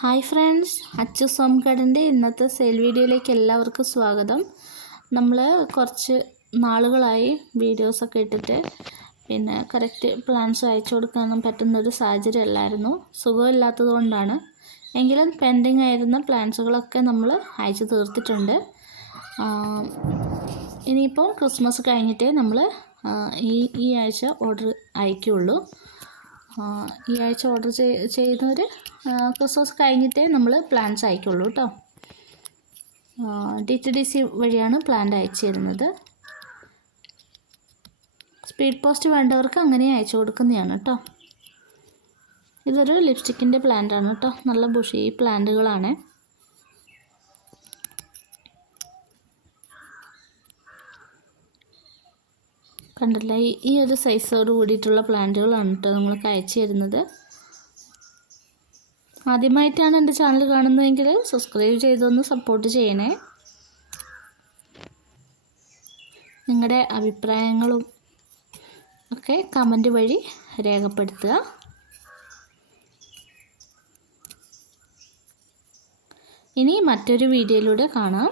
Hi friends, Achus home ഗാർഡൻ്റെ ഇന്നത്തെ sale വീഡിയോയിലേക്ക് എല്ലാവർക്കും സ്വാഗതം. നമ്മൾ കുറച്ച് നാളുകളായി വീഡിയോസൊക്കെ ഇട്ടിട്ട് കറക്റ്റ് പ്ലാൻസ് അയച്ചു കൊടുക്കാനും പറ്റുന്നൊരു സാഹചര്യം അല്ലായിരുന്നു. സുഖമില്ലാത്തത് കൊണ്ടാണ്. എങ്കിലും പെൻഡിങ് ആയിരുന്ന പ്ലാൻസുകളൊക്കെ നമ്മൾ അയച്ചു തീർത്തിട്ടുണ്ട്. ഇനിയിപ്പോൾ ക്രിസ്മസ് കഴിഞ്ഞിട്ടേ നമ്മൾ ഈ ആഴ്ച ഓർഡർ അയക്കുകയുള്ളൂ. ഈ ആഴ്ച ഓർഡർ ചെയ്യുന്നവർ ക്രിസ്മസ് കഴിഞ്ഞിട്ടേ നമ്മൾ പ്ലാൻസ് അയക്കുള്ളൂ കേട്ടോ. DTDC വഴിയാണ് പ്ലാന്റ് അയച്ചു തരുന്നത്. സ്പീഡ് പോസ്റ്റ് വേണ്ടവർക്ക് അങ്ങനെ അയച്ചു കൊടുക്കുന്നതാണ് കേട്ടോ. ഇതൊരു ലിപ്സ്റ്റിക്കിൻ്റെ പ്ലാന്റാണ് കേട്ടോ. നല്ല ബുഷി പ്ലാന്റുകളാണ്. കണ്ടില്ല, ഈ ഒരു സൈസോട് കൂടിയിട്ടുള്ള പ്ലാന്റുകളാണ് കേട്ടോ നമ്മൾക്ക് അയച്ചു തരുന്നത്. ആദ്യമായിട്ടാണ് എൻ്റെ ചാനൽ കാണുന്നതെങ്കിൽ സബ്സ്ക്രൈബ് ചെയ്തൊന്ന് സപ്പോർട്ട് ചെയ്യണേ. നിങ്ങളുടെ അഭിപ്രായങ്ങളും ഒക്കെ കമൻറ്റ് വഴി രേഖപ്പെടുത്തുക. ഇനി മറ്റൊരു വീഡിയോയിലൂടെ കാണാം.